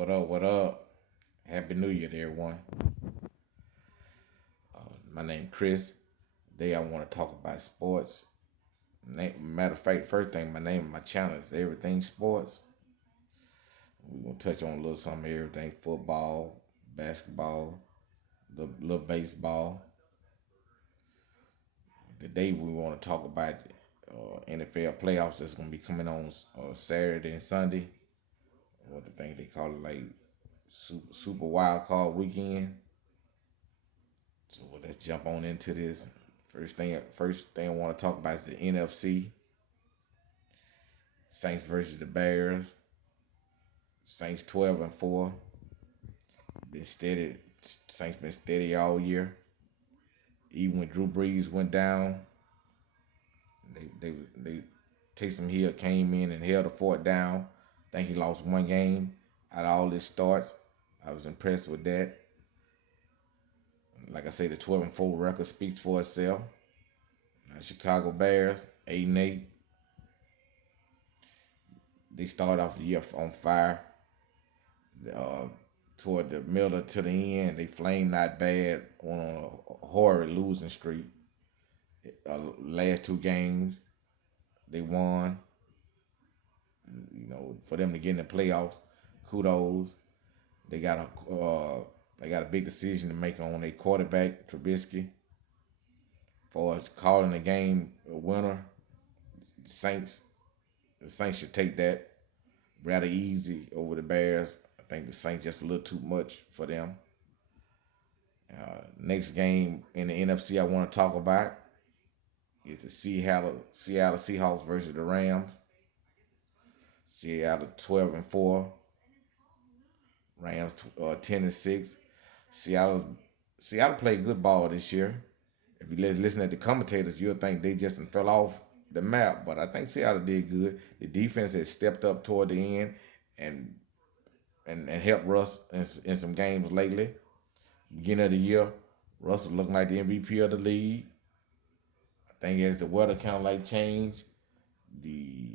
What up? What up? Happy New Year to everyone. My name Chris. Today I want to talk about sports. Matter of fact, first thing, my name of my channel is Everything Sports. We're gonna touch on a little something, everything football, basketball, little baseball. Today we want to talk about NFL playoffs that's gonna be coming on Saturday and Sunday. What the thing they call it, like Super Wild Card Weekend. So let's jump on into this. First thing I want to talk about is the NFC. Saints versus the Bears. Saints 12-4. Been steady. Saints been steady all year. Even when Drew Brees went down, they Taysom Hill came in and held the fort down. I think he lost one game out of all his starts. I was impressed with that. Like I say, the 12-4 record speaks for itself. Chicago Bears 8-8. They started off the year on fire. Uh, Toward the middle to the end, they flamed not bad on a horrid losing streak. Last two games, they won. For them to get in the playoffs, kudos. They got a big decision to make on their quarterback Trubisky. For us calling the game a winner, the Saints, the Saints should take that rather easy over the Bears. I think the Saints just a little too much for them. Next game in the NFC I want to talk about is the Seattle Seahawks versus the Rams. Seattle 12-4, Rams 10-6. Seattle Seattle played good ball this year. If you listen to the commentators, you'll think they just fell off the map. But I think Seattle did good. The defense has stepped up toward the end and and helped Russ in some games lately. Beginning of the year, Russ was looking like the MVP of the league. I think as the weather kind of like changed, the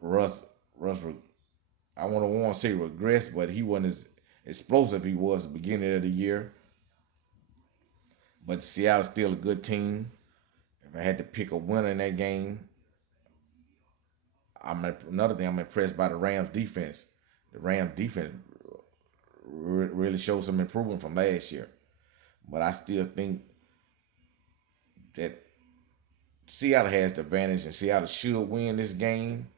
Russ Russ I want to say regressed, but he wasn't as explosive he was at the beginning of the year. But Seattle's still a good team. If I had to pick a winner in that game, another thing I'm impressed by the Rams defense. The Rams defense really showed some improvement from last year, but I still think that Seattle has the advantage and Seattle should win this game.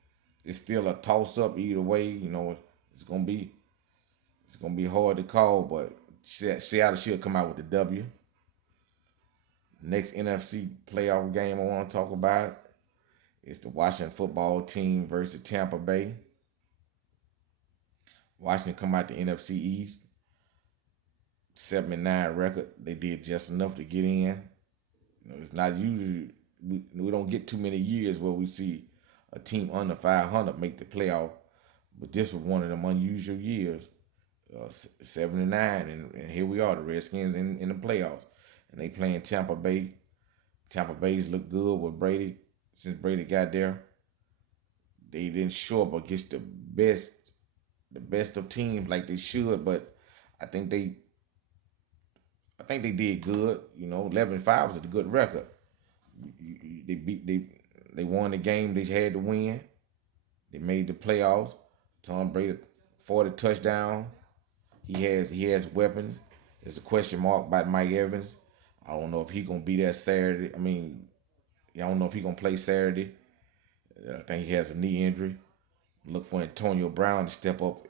It's still a toss up either way. It's gonna be it's gonna be hard to call, but Seattle should come out with the W. Next NFC playoff game I want to talk about is the Washington football team versus Tampa Bay. Washington come out the NFC East, 7-9 record. They did just enough to get in. It's not usually we don't get too many years where we see a team under 500 make the playoff, but this was one of them unusual years. 7-9, and here we are, the Redskins in the playoffs, and they playing Tampa Bay. Tampa Bay's look good with Brady since Brady got there. They didn't show up against the best of teams like they should, but I think they I think they did good. 11-5 was a good record. They won the game they had to win. They made the playoffs. Tom Brady 40 touchdown. He has weapons. There's a question mark about Mike Evans. I don't know if he gonna be there Saturday. I don't know if he gonna play Saturday. I think he has a knee injury. Look for Antonio Brown to step up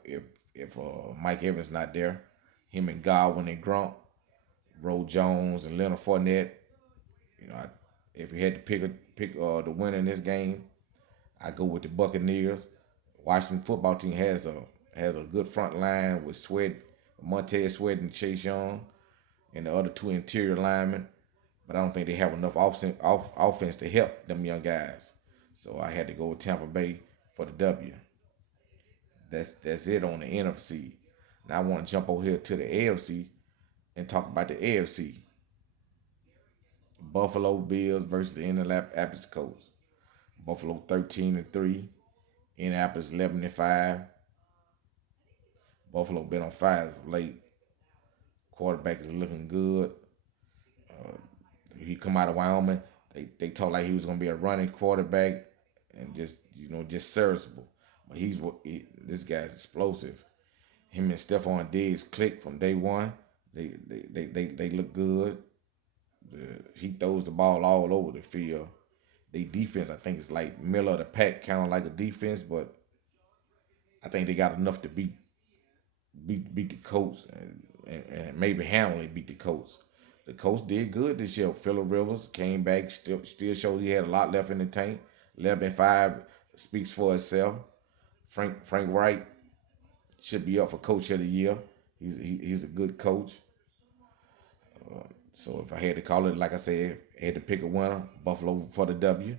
if Mike Evans not there. Him and Godwin and Grunt, Roe Jones and Leonard Fournette. If we had to pick the winner in this game, I go with the Buccaneers. Washington football team has a good front line with Montez Sweat and Chase Young, and the other two interior linemen. But I don't think they have enough offense to help them young guys. So I had to go with Tampa Bay for the W. That's it on the NFC. Now I want to jump over here to the AFC and talk about the AFC. Buffalo Bills versus the Indianapolis Colts. Buffalo 13-3, Indianapolis 11-5. Buffalo been on fire as of late. Quarterback is looking good. He come out of Wyoming. They talk like he was gonna be a running quarterback and just just serviceable. But this guy's explosive. Him and Stephon Diggs click from day one. They look good. He throws the ball all over the field. They defense, I think, is like middle of the pack, kind of like a defense, but I think they got enough to beat the Colts and maybe handily beat the Colts. The Colts did good this year. Phillip Rivers came back, still showed he had a lot left in the tank. 11-5 speaks for itself. Frank Wright should be up for Coach of the Year. He's a good coach. So if I had to call it, like I said, I had to pick a winner. Buffalo for the W.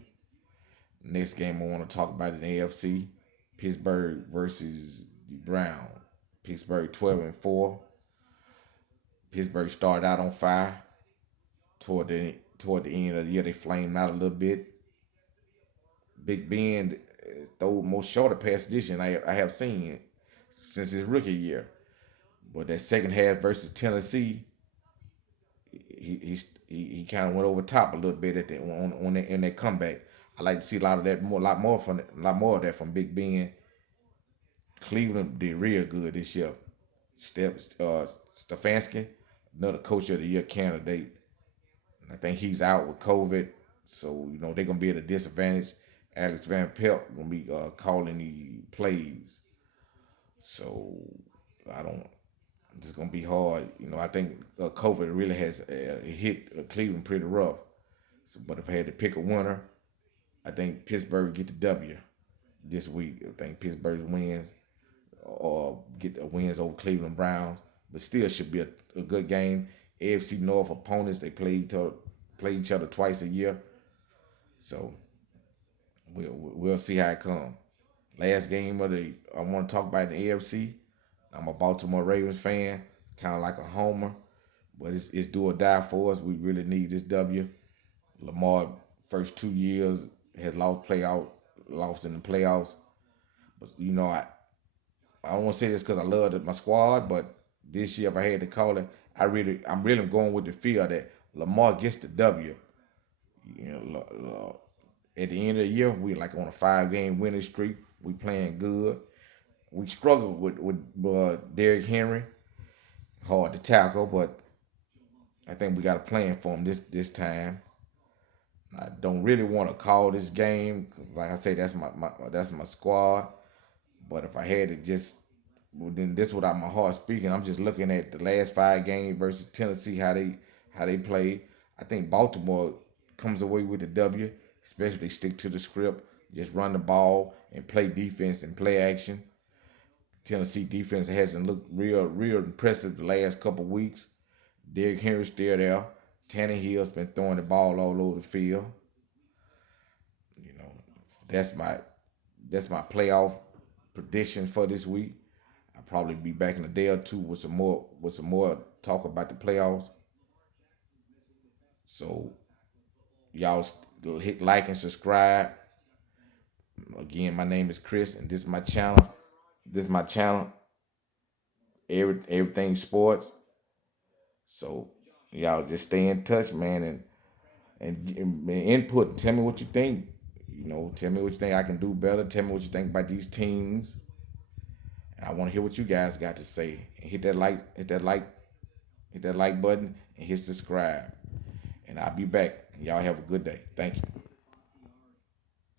Next game I want to talk about in the AFC, Pittsburgh versus the Browns. Pittsburgh 12-4. Pittsburgh started out on fire. Toward the end of the year, they flamed out a little bit. Big Ben threw most shorter pass this year I have seen since his rookie year. But that second half versus Tennessee, he kind of went over top a little bit in that comeback. I like to see a lot of that more, a lot more of that from Big Ben. Cleveland did real good this year. Stefanski, another coach of the year candidate. I think he's out with COVID, so they're gonna be at a disadvantage. Alex Van Pelt gonna be calling the plays, so I don't. It's gonna be hard. I think COVID really has hit Cleveland pretty rough. So, but if I had to pick a winner, I think Pittsburgh get the W this week. I think Pittsburgh wins or get the wins over Cleveland Browns, but still should be a good game. AFC North opponents, they play each other twice a year, so we'll see how it comes. Last game of the I want to talk about in the AFC. I'm a Baltimore Ravens fan, kind of like a homer, but it's do or die for us. We really need this W. Lamar first 2 years has lost in the playoffs, but I don't want to say this because I love my squad, but this year if I had to call it, I'm really going with the feel that Lamar gets the W. At the end of the year, we like on a 5-game winning streak. We playing good. We struggled with Derrick Henry, hard to tackle, but I think we got a plan for him this time. I don't really want to call this game 'cause like I say, that's my squad. But if I had to just, well, then this without my heart speaking, I'm just looking at the last 5 games versus Tennessee, how they played. I think Baltimore comes away with the W, especially they stick to the script, just run the ball and play defense and play action. Tennessee defense hasn't looked real impressive the last couple weeks. Derrick Henry's still there. Tannehill's been throwing the ball all over the field. You know, that's my playoff prediction for this week. I'll probably be back in a day or two with some more talk about the playoffs. So y'all hit like and subscribe. Again, my name is Chris, and this is my channel. This is my channel. Everything sports. So y'all just stay in touch, man, and input. Tell me what you think. Tell me what you think I can do better. Tell me what you think about these teams. I want to hear what you guys got to say. Hit that like button, and hit subscribe. And I'll be back. Y'all have a good day. Thank you.